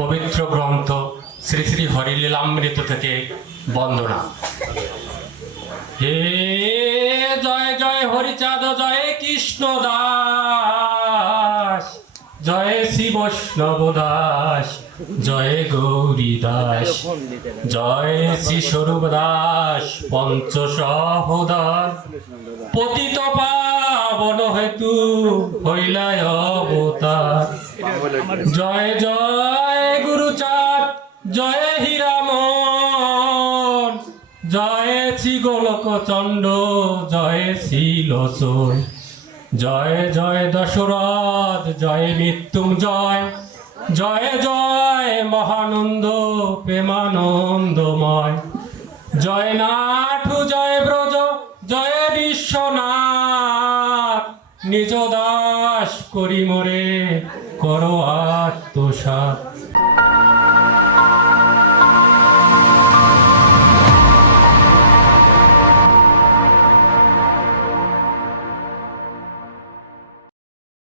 পবিত্র গ্রন্থ শ্রী শ্রী হরিলীলামৃত থেকে বন্দনা। হে জয় জয় হরিচাঁদ, জয় কৃষ্ণ দাস। জয় শ্রী বৈষ্ণব দাস। জয় গৌরী দাস। জয় শ্রী স্বরূপ দাস। পঞ্চ সহদাস পতিত পাবন হেতু হইলায় অবতার। জয় জয় গুরুচাঁদ জয় হীরামন জয় শ্রী গোলক চন্ড জয় লোচন জয় জয় দশরথ, জয় মৃত্যুঞ্জয়। জয় জয় মহানন্দ, প্রেমানন্দময়। জয় নাথু, জয় ব্রজ, জয় বিশ্বনাথ। নিজ দাস করি মোরে। করো আত্মসাত